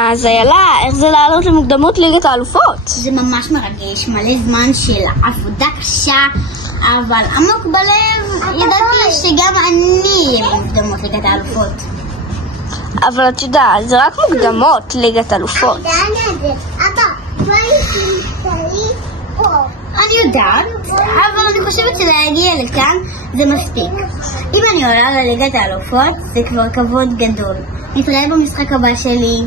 אז איילה, איך זה לעלות למוקדמות ליגת האלופות? זה ממש מרגש, מלא זמן של עבודה קשה, אבל עמוק בלב ידעתי שגם אני אהיה במוקדמות ליגת האלופות. אבל את יודעת, זה רק מוקדמות ליגת האלופות. אני יודעת, אבל אני חושבת שלהגיע לכאן זה מספיק. אם אני עולה לליגת האלופות זה כבר כבוד גדול. נתראה במשחק הבא שלי.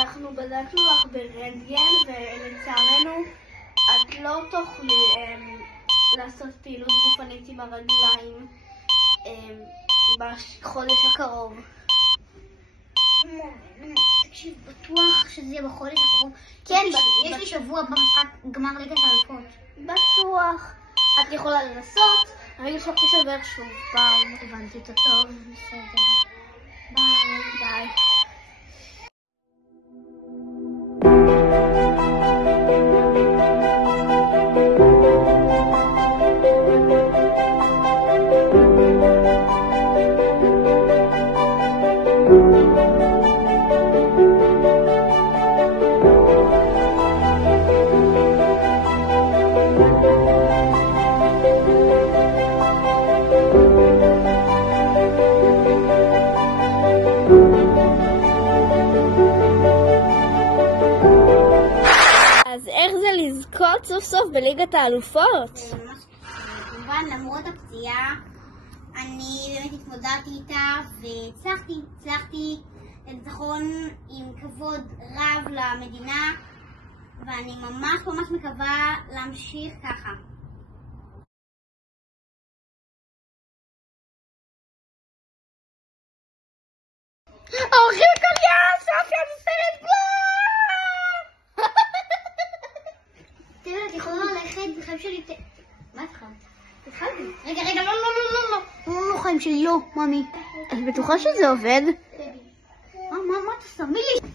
אנחנו בדקנו לך ברנטגן ולצערנו את לא תוכלי לעשות פעילות גופנית עם הרגליים בחודש הקרוב. תקשיב, בטוח שזה יהיה בחודש הקרוב? כן, יש לי שבוע במשחק גמר ליגת האלופות. בטוח. את יכולה לנסות, הרגע שלך תשבר שוב פעם. הבנתי אותו טוב, בסדר. ביי. אז איך זה לזכות סוף סוף בליגת האלופות? זה ממש קשה. כמובן, למרות הפציעה, אני באמת התמודדתי איתה והצלחתי לניצחון עם כבוד רב למדינה, ואני ממש מקווה להמשיך ככה. אורחים קוליה, סופיה מסרט גול! תראה, את יכולה ללכת בחיים שלי... מה התחלת? התחלתי. רגע, לא, חיים שלי, לא, ממי. את בטוחה שזה עובד? מה אתה שם לי?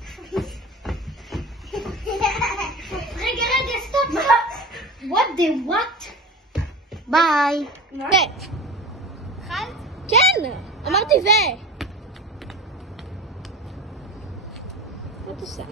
רגע, סטופ. what? ביי. התחלת? כן, אמרתי מה את עושה?